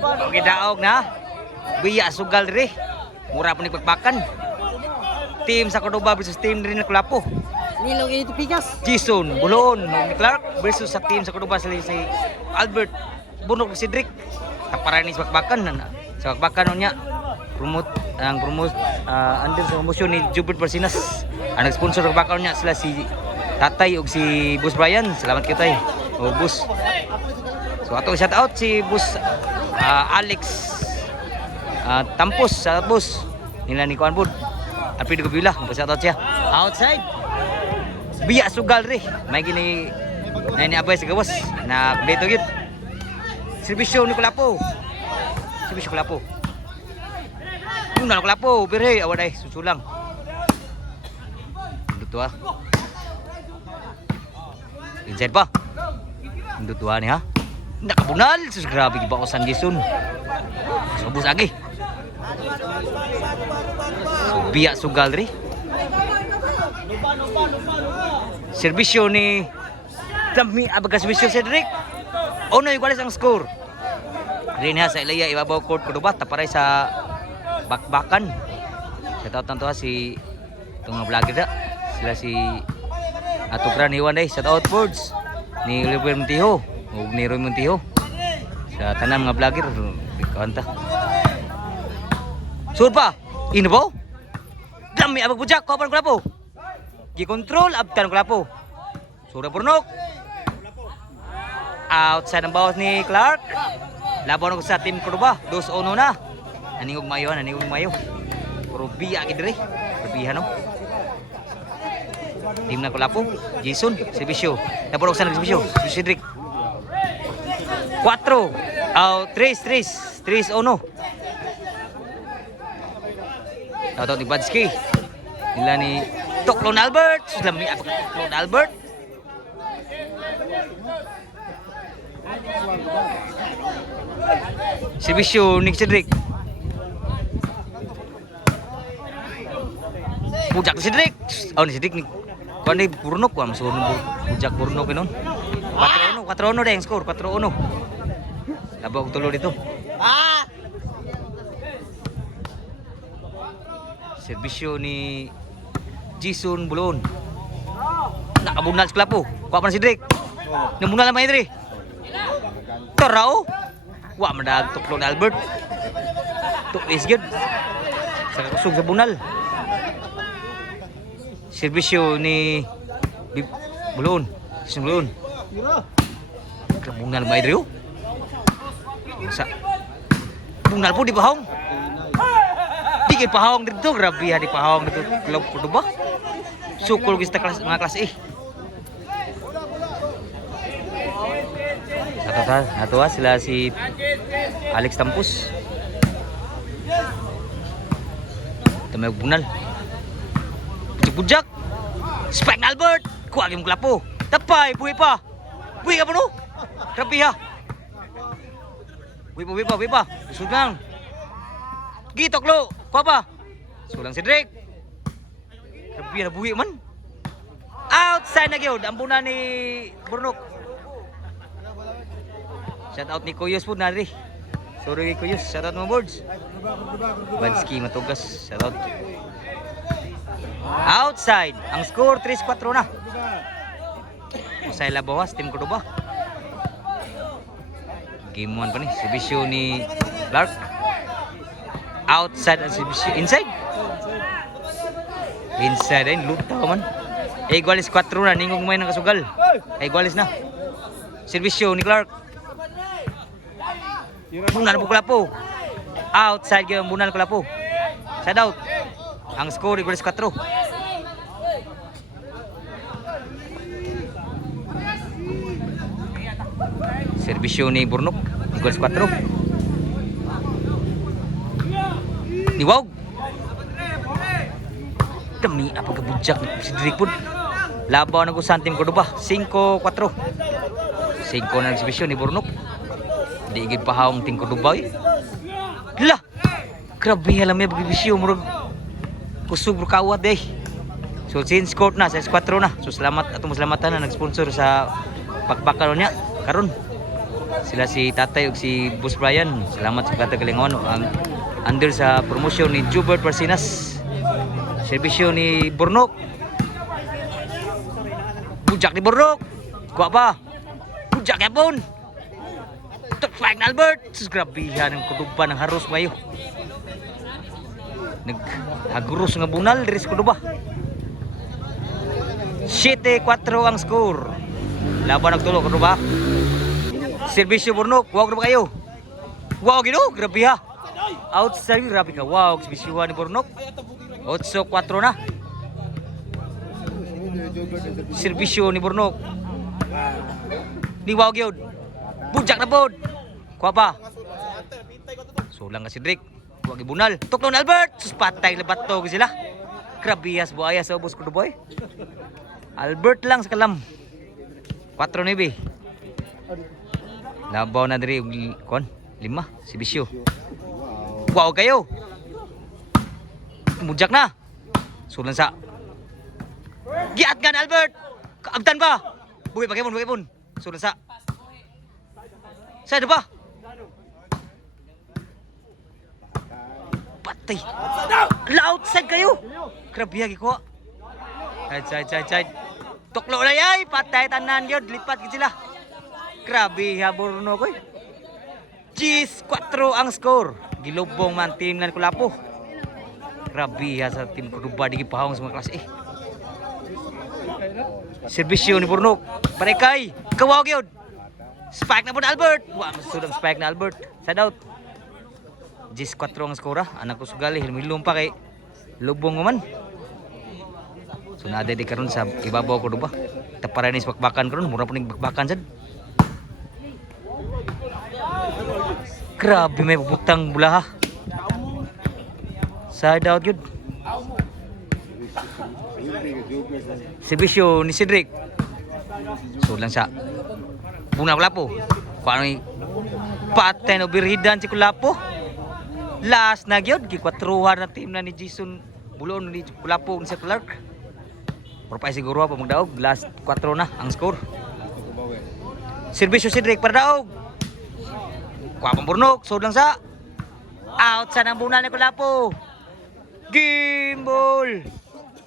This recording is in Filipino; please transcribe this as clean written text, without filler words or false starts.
Okay, daog na. Biya sugal diri. Mura po ni pagpakan. Team sa Cordoba versus team rin ng Kulapo. Nilong ini pikas. Jason Bulon ni Clark versus sa team sa Cordoba sila si Albert Bunok Cedric. Taparan ni sa pagpakan na. Sa pagpakan niya promote under sa promotion ni Jubert Barsinas. Ang nag-sponsor ng pagpakan niya sila si Tatay ug si Boss Brian. Salamat kayo tay. O Boss. So ato shout out si Boss Alex Tampos sa Boss nila ni Kuan Bud. Alfredo Gabila, shout out siya. Outside. Biya sugal ri. May gini na ni abay sa gawas na dito gid. Serbisyo ni Kulapo. Serbisyo Kulapo. Una Kulapo, birhe awaday susulang. Dito Inside pa. Dito ni ha. Nakabunal, sus grabe gibaosan Jason. Subos agi. So, biya sugal ri. Serbisyo ni Dami abaga serbisyo Cedric. Ono igualis ang score. Rin ha sa Ilaya ibabaw court Cordoba taparay sa bakbakan. Shout out tanto si itong mga vlogger da. Sila si Atugran Iwan day. Shout out boards ni Oliver Montijo ug ni Roy Montijo. Sa tanan mga vlogger kanta. Sur pa. Ino Dami abag bujak ko pa po. Gi-control abtan ko lapo. Sura Burnok. Outside ng bawas ni Clark. Laban ko sa team Cordoba. 2-1 na. Naningog mayo. Puro biya gid ri. Biya no. Team na ko lapo. Jason, Serbisyo. Laban ko sa Serbisyo. Cedric. 4. 3-1. Tato ni Badski. Nila ni Toklon Albert. Lami apa Toklon Albert. Serbisyo ni Cedric. Bujak ni Cedric. Oh ni Cedric ni kuan ni Burnok kuan masuk bujak Burnok kinon. 4-1 deh yang skor 4-1. Labog tulo dito. Serbisyo ni Jason Bulon. Nakabunal sa Kulapo. Kuha pa na si Drake. Namunal naman yun, Tarao. Wa madag Toklon Albert. Tuklis good. Sa kakusog sa bunal. Serbisyo ni Bulon. Jason Bulon. Bunal naman yun, Sa bunal po di bahong. Di pahawang dito, grabe ha di pahawang dito Club Cordoba. Sukol kita kelas mga kelas Satu sila si Alex Tampus. Tamay bunal. Bujak. Spike Albert. Kuha yung Kulapo. Tapay, buhi pa. Buhi ka pa no? Grabe ha. Buhi pa. Sugang. Gitok lo. Kuha pa. Sulang si Drake. Grabe na buhi man. Outside na gyud ang buna ni Burnok. Shout out ni Kuyos po na rin. Sorry Kuyos. Shout out mga boards. Badski matugas. Shout out. Outside. Ang score 3-4 na. Usay labawas team Cordoba. Game 1 pa ni. Serbisyo ni Clark. Outside ang serbisyo. Inside din. Lutaw man. Igualis 4 na. Ningong may ng kasugal. Igualis na. Serbisyo ni Clark. Bunal po Kulapo. Outside yung bunal Kulapo. Shout out. Ang score igualis 4. Serbisyo ni Burnok igualis 4. Niwag. Dami apa kebujak si Cedric pun. Labaw na ko sa team Cordoba 5-4. 5 na serbisyo ni Burnok. Di gid pahawang team Cordoba. Lah. Grabe alam may bisyo murag kusog kawat day. So since court na sa 4 na. So salamat atong salamatan na nag-sponsor sa pakbakalo niya karon. Sila si Tatay ug si Boss Brian. Salamat sa katagalingon ang under sa promosyon ni Jubert Barcinas. Serbisyo ni Burnok. Bujak ni Burnok. Kuha pa. Bujak yapon. Top flag na Albert. Sus, grabihan ang kuduba ng haros mayo. Naghaguros nga bunal diri sa kuduba. 7-4 ang score. Laban nagtulo kuduba. Serbisyo Burnok. Wow, grabe kayo. Wow, gino. Grabe ha. Outside, grabe ka. Wow, serbisyo ni Burnok. 8-4 na. Serbisyo ni Burnok. Ni wow gyud. Bujak na pod. Kuha pa. Sulang ka si Drake. Huwag ibunal. Tuklon Albert. Sus, patay na bato sila. Krabiyas buaya sa ubos ko boy. Albert lang sa kalam. 4-9. Labaw na diri kon 5 si Bisyo. Wow kayo. Mujak na. Sulan sa. Giat gan Albert. Kaagtan ba? Buhi pagipon. Sulan sa. Sa ba? Patay. Outside kayo. Grabe gi ko. Side. Tuklo na yay. Patay tanan yun. Lipat gid sila. Grabe ha Burno ko. 4 ang score. Gilubong man team ng Kulapo. Grabe ha sa team Kuduba di gipahong sa mga klase. Serbisyo ni Burno. Parekay. Kawaw gyud. Spike na po na Albert. Wah, masudang spike na Albert. Side out. 4 ang score. Anak ko sugali. Hilmilong pa kay lubong mo man. So naada di karon sa ibabaw ko ba? Taparanis bakbakan karon, mura po ning bakbakan sad. Grabe may butang bulaha. Side out yun. Serbisyo ni Cedric. So lang sa Bunga Kulapo. Paano yung patay na birhidan si Kulapo. Last na gyud gikwatruhan na team na ni Jason Bulon ni Kulapo ni Sir Clark. Pero pa siguro pa magdaog. Last 4 na ang score. Serbisyo Cedric para daog. Kuha pang Burnok. So lang sa out sa nang bunal ni Kulapo. Game ball.